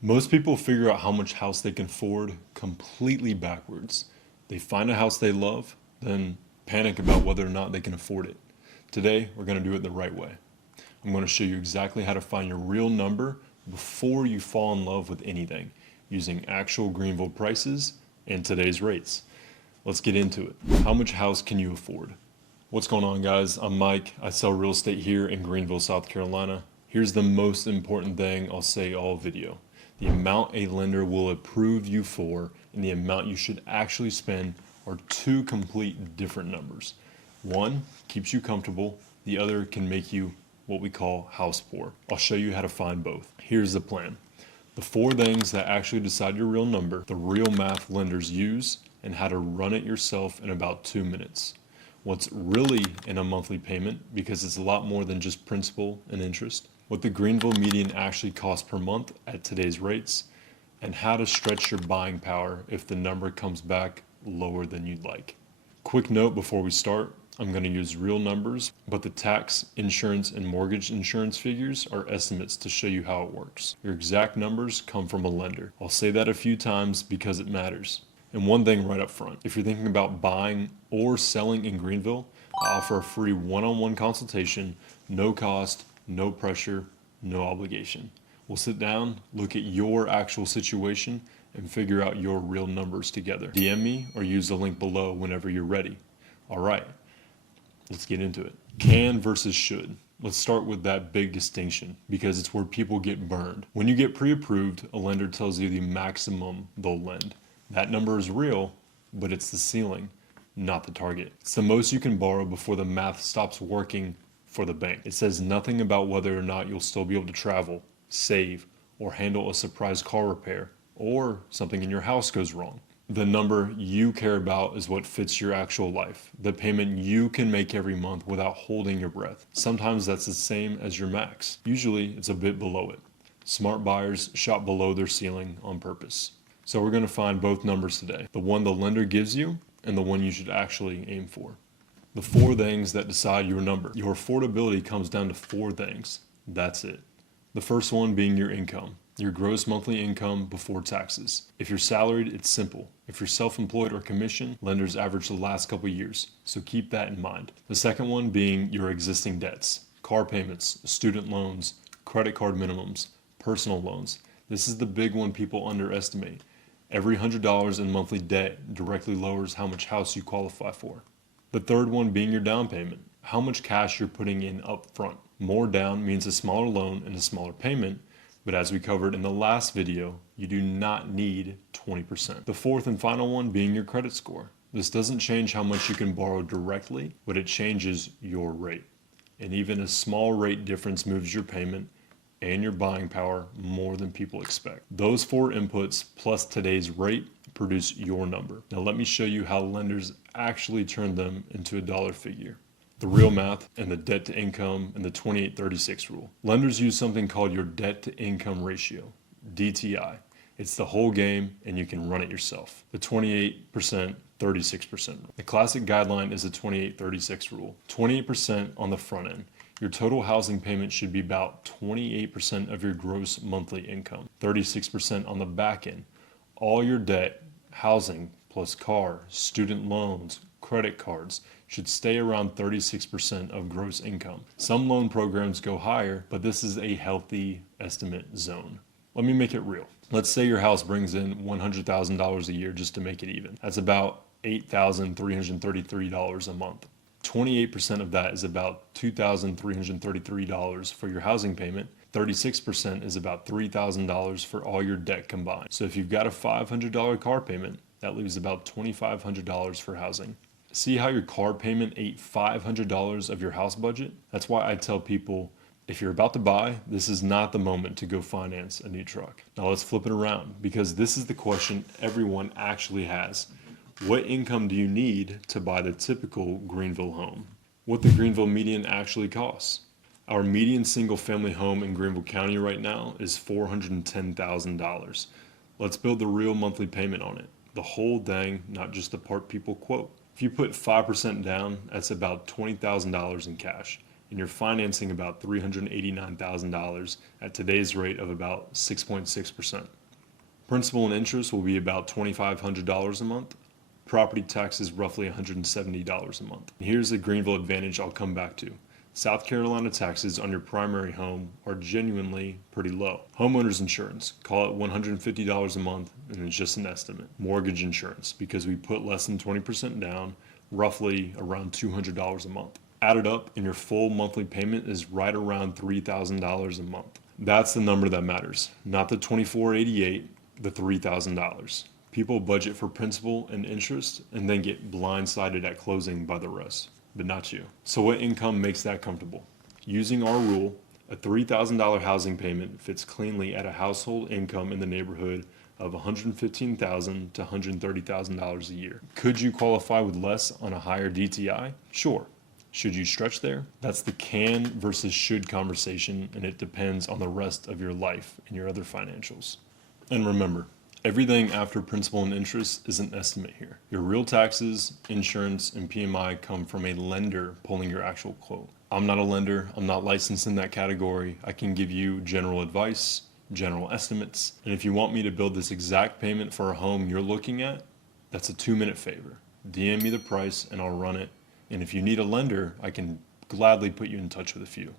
Most people figure out how much house they can afford completely backwards. They find a house they love, then panic about whether or not they can afford it. Today, we're going to do it the right way. I'm going to show you exactly how to find your real number before you fall in love with anything, using actual Greenville prices and today's rates. Let's get into it. How much house can you afford? What's going on, guys? I'm Mike. I sell real estate here in Greenville, South Carolina. Here's the most important thing I'll say all video. The amount a lender will approve you for and the amount you should actually spend are two complete different numbers. One keeps you comfortable, the other can make you what we call house poor. I'll show you how to find both. Here's the plan. The four things that actually decide your real number, the real math lenders use, and how to run it yourself in about 2 minutes. What's really in a monthly payment, because it's a lot more than just principal and interest, what the Greenville median actually costs per month at today's rates, and how to stretch your buying power if the number comes back lower than you'd like. Quick note before we start, I'm going to use real numbers, but the tax, insurance, and mortgage insurance figures are estimates to show you how it works. Your exact numbers come from a lender. I'll say that a few times because it matters. And one thing right up front, if you're thinking about buying or selling in Greenville, I offer a free one-on-one consultation, no cost, no pressure, no obligation. We'll sit down, look at your actual situation, and figure out your real numbers together. DM me or use the link below whenever you're ready. All right, let's get into it. Can versus should. Let's start with that big distinction because it's where people get burned. When you get pre-approved, a lender tells you the maximum they'll lend. That number is real, but it's the ceiling, not the target. It's the most you can borrow before the math stops working for the bank. It says nothing about whether or not you'll still be able to travel, save, or handle a surprise car repair, or something in your house goes wrong. The number you care about is what fits your actual life, the payment you can make every month without holding your breath. Sometimes that's the same as your max. Usually it's a bit below it. Smart buyers shop below their ceiling on purpose. So we're going to find both numbers today, the one the lender gives you and the one you should actually aim for. The four things that decide your number. Your affordability comes down to four things. That's it. The first one being your income, your gross monthly income before taxes. If you're salaried, it's simple. If you're self-employed or commission, lenders average the last couple years, so keep that in mind. The second one being your existing debts, car payments, student loans, credit card minimums, personal loans. This is the big one people underestimate. Every $100 in monthly debt directly lowers how much house you qualify for. The third one being your down payment, how much cash you're putting in up front. More down means a smaller loan and a smaller payment, but as we covered in the last video, you do not need 20%. The fourth and final one being your credit score. This doesn't change how much you can borrow directly, but it changes your rate. And even a small rate difference moves your payment and your buying power more than people expect. Those four inputs plus today's rate produce your number. Now let me show you how lenders actually turn them into a dollar figure. The real math and the debt to income and the 28-36 rule. Lenders use something called your debt to income ratio, DTI. It's the whole game and you can run it yourself. The 28%, 36% rule. The classic guideline is the 28-36 rule. 28% on the front end. Your total housing payment should be about 28% of your gross monthly income, 36% on the back end. All your debt, housing plus car, student loans, credit cards should stay around 36% of gross income. Some loan programs go higher, but this is a healthy estimate zone. Let me make it real. Let's say your house brings in $100,000 a year just to make it even. That's about $8,333 a month. 28% of that is about $2,333 for your housing payment. 36% is about $3,000 for all your debt combined. So if you've got a $500 car payment, that leaves about $2,500 for housing. See how your car payment ate $500 of your house budget? That's why I tell people, if you're about to buy, this is not the moment to go finance a new truck. Now let's flip it around, because this is the question everyone actually has. What income do you need to buy the typical Greenville home? What the Greenville median actually costs. Our median single family home in Greenville County right now is $410,000. Let's build the real monthly payment on it. The whole dang, not just the part people quote. If you put 5% down, that's about $20,000 in cash. and you're financing about $389,000 at today's rate of about 6.6%. Principal and interest will be about $2,500 a month. Property taxes roughly $170 a month. Here's the Greenville advantage I'll come back to. South Carolina taxes on your primary home are genuinely pretty low. Homeowners insurance, call it $150 a month, and it's just an estimate. Mortgage insurance, because we put less than 20% down, roughly around $200 a month. Added up, and your full monthly payment is right around $3,000 a month. That's the number that matters, not the $2,488, the $3,000. People budget for principal and interest and then get blindsided at closing by the rest, but not you. So what income makes that comfortable? Using our rule, a $3,000 housing payment fits cleanly at a household income in the neighborhood of $115,000 to $130,000 a year. Could you qualify with less on a higher DTI? Sure. Should you stretch there? That's the can versus should conversation, and it depends on the rest of your life and your other financials. And remember, everything after principal and interest is an estimate here. Your real taxes, insurance, and PMI come from a lender pulling your actual quote. I'm not a lender. I'm not licensed in that category. I can give you general advice, general estimates. And if you want me to build this exact payment for a home you're looking at, that's a 2-minute favor. DM me the price and I'll run it. And if you need a lender, I can gladly put you in touch with a few.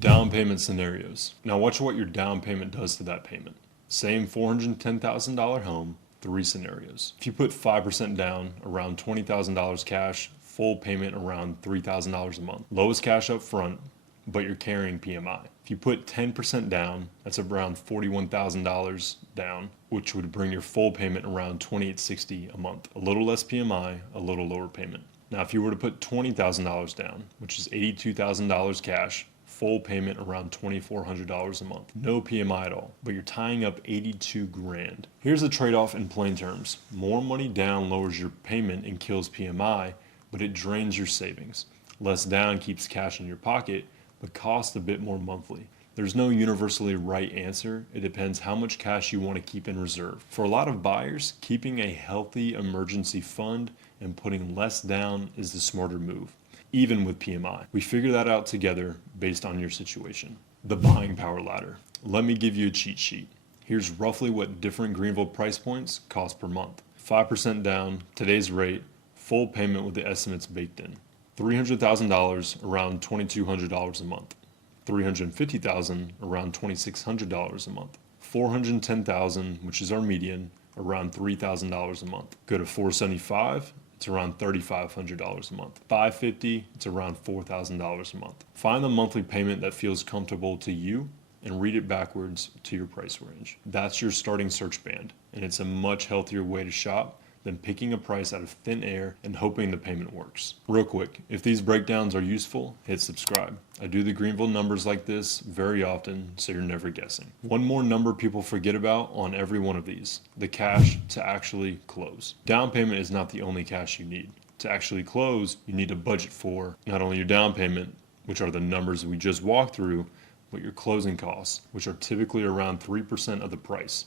Down payment scenarios. Now watch what your down payment does to that payment. Same $410,000 home, 3 scenarios. If you put 5% down, around $20,000 cash, full payment around $3,000 a month. Lowest cash up front, but you're carrying PMI. If you put 10% down, that's around $41,000 down, which would bring your full payment around $2,860 a month. A little less PMI, a little lower payment. Now, if you were to put $20,000 down, which is $82,000 cash, full payment around $2,400 a month. No PMI at all, but you're tying up 82 grand. Here's the trade-off in plain terms. More money down lowers your payment and kills PMI, but it drains your savings. Less down keeps cash in your pocket, but costs a bit more monthly. There's no universally right answer. It depends how much cash you want to keep in reserve. For a lot of buyers, keeping a healthy emergency fund and putting less down is the smarter move, even with PMI. We figure that out together based on your situation. The buying power ladder. Let me give you a cheat sheet. Here's roughly what different Greenville price points cost per month. 5% down, today's rate, full payment with the estimates baked in. $300,000, around $2,200 a month. $350,000, around $2,600 a month. $410,000, which is our median, around $3,000 a month. Go to $475,000, it's around $3,500 a month. $550,000, it's around $4,000 a month. Find the monthly payment that feels comfortable to you and read it backwards to your price range. That's your starting search band, and it's a much healthier way to shop than picking a price out of thin air and hoping the payment works. Real quick, if these breakdowns are useful, hit subscribe. I do the Greenville numbers like this very often, so you're never guessing. One more number people forget about on every one of these, the cash to actually close. Down payment is not the only cash you need. To actually close, you need to budget for not only your down payment, which are the numbers we just walked through, but your closing costs, which are typically around 3% of the price.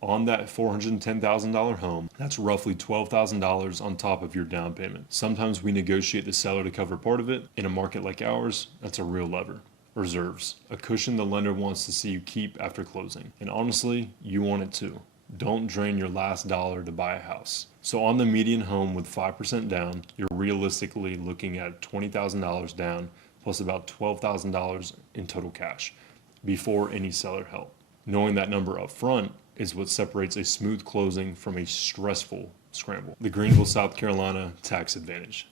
On that $410,000 home, that's roughly $12,000 on top of your down payment. Sometimes we negotiate the seller to cover part of it. In a market like ours, that's a real lever. Reserves, a cushion the lender wants to see you keep after closing. And honestly, you want it too. Don't drain your last dollar to buy a house. So on the median home with 5% down, you're realistically looking at $20,000 down plus about $12,000 in total cash before any seller help. Knowing that number up front is what separates a smooth closing from a stressful scramble. The Greenville, South Carolina tax advantage.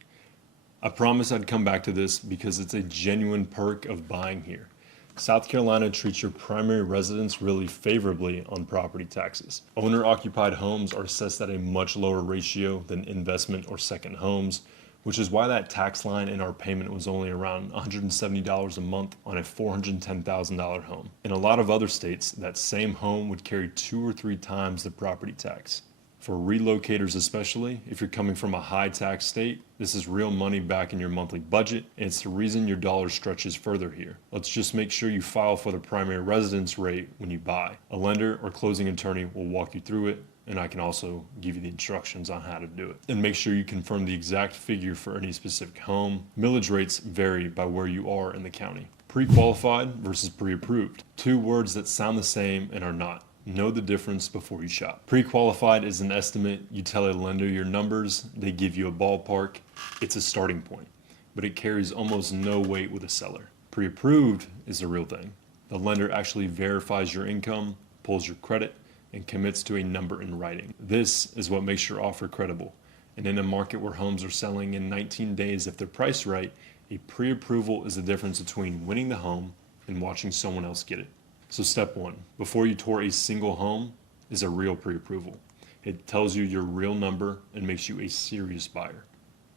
I promised I'd come back to this because it's a genuine perk of buying here. South Carolina treats your primary residence really favorably on property taxes. Owner-occupied homes are assessed at a much lower ratio than investment or second homes, which is why that tax line in our payment was only around $170 a month on a $410,000 home. In a lot of other states, that same home would carry 2 or 3 times the property tax. For relocators especially, if you're coming from a high tax state, this is real money back in your monthly budget, and it's the reason your dollar stretches further here. Let's just make sure you file for the primary residence rate when you buy. A lender or closing attorney will walk you through it, and I can also give you the instructions on how to do it. And make sure you confirm the exact figure for any specific home. Millage rates vary by where you are in the county. Pre-qualified versus pre-approved. Two words that sound the same and are not. Know the difference before you shop. Pre-qualified is an estimate. You tell a lender your numbers, they give you a ballpark. It's a starting point, but it carries almost no weight with a seller. Pre-approved is the real thing. The lender actually verifies your income, pulls your credit, and commits to a number in writing. This is what makes your offer credible. And in a market where homes are selling in 19 days if they're priced right, a pre-approval is the difference between winning the home and watching someone else get it. So step one, before you tour a single home, is a real pre-approval. It tells you your real number and makes you a serious buyer.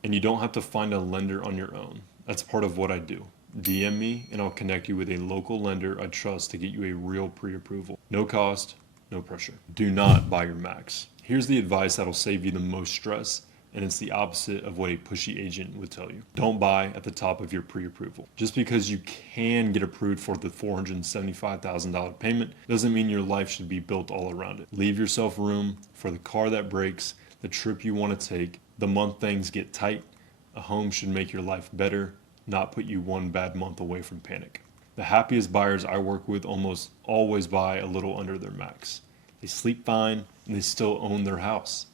And you don't have to find a lender on your own. That's part of what I do. DM me and I'll connect you with a local lender I trust to get you a real pre-approval. No cost, no pressure. Do not buy your max. Here's the advice that'll save you the most stress, and it's the opposite of what a pushy agent would tell you. Don't buy at the top of your pre-approval. Just because you can get approved for the $475,000 payment doesn't mean your life should be built all around it. Leave yourself room for the car that breaks, the trip you want to take, the month things get tight. A home should make your life better, not put you one bad month away from panic. The happiest buyers I work with almost always buy a little under their max. They sleep fine and they still own their house.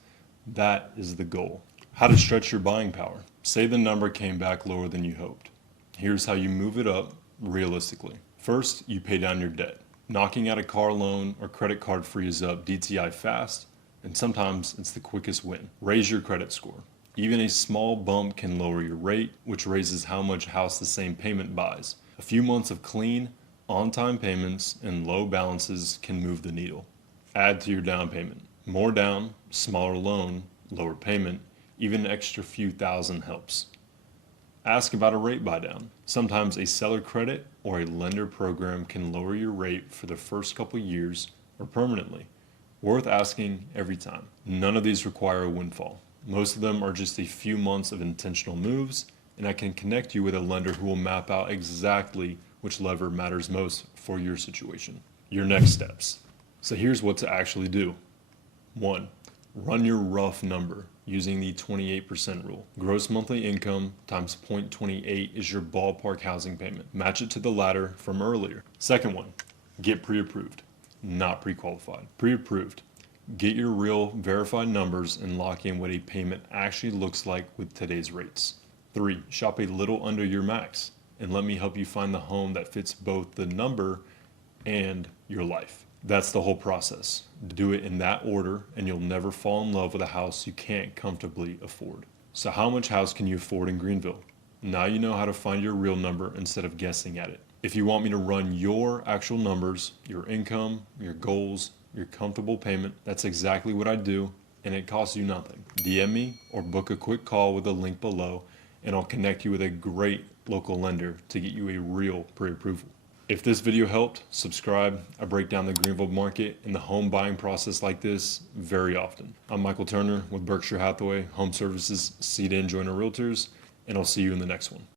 That is the goal. How to stretch your buying power. Say the number came back lower than you hoped. Here's how you move it up realistically. First, you pay down your debt. Knocking out a car loan or credit card frees up DTI fast, and sometimes it's the quickest win. Raise your credit score. Even a small bump can lower your rate, which raises how much house the same payment buys. A few months of clean, on-time payments and low balances can move the needle. Add to your down payment. More down, smaller loan, lower payment, even an extra few thousand helps. Ask about a rate buy down. Sometimes a seller credit or a lender program can lower your rate for the first couple years or permanently. Worth asking every time. None of these require a windfall. Most of them are just a few months of intentional moves, and I can connect you with a lender who will map out exactly which lever matters most for your situation. Your next steps. So here's what to actually do. 1. Run your rough number using the 28% rule. Gross monthly income times 0.28 is your ballpark housing payment. Match it to the ladder from earlier. Second one, get pre-approved, not pre-qualified. Pre-approved. Get your real verified numbers and lock in what a payment actually looks like with today's rates. 3. Shop a little under your max and let me help you find the home that fits both the number and your life. That's the whole process. Do it in that order and you'll never fall in love with a house you can't comfortably afford. So how much house can you afford in Greenville? Now you know how to find your real number instead of guessing at it. If you want me to run your actual numbers, your income, your goals, your comfortable payment, that's exactly what I do, and it costs you nothing. DM me or book a quick call with the link below and I'll connect you with a great local lender to get you a real pre-approval. If this video helped, subscribe. I break down the Greenville market and the home buying process like this very often. I'm Michael Turner with Berkshire Hathaway Home Services, Seed and Joiner Realtors, and I'll see you in the next one.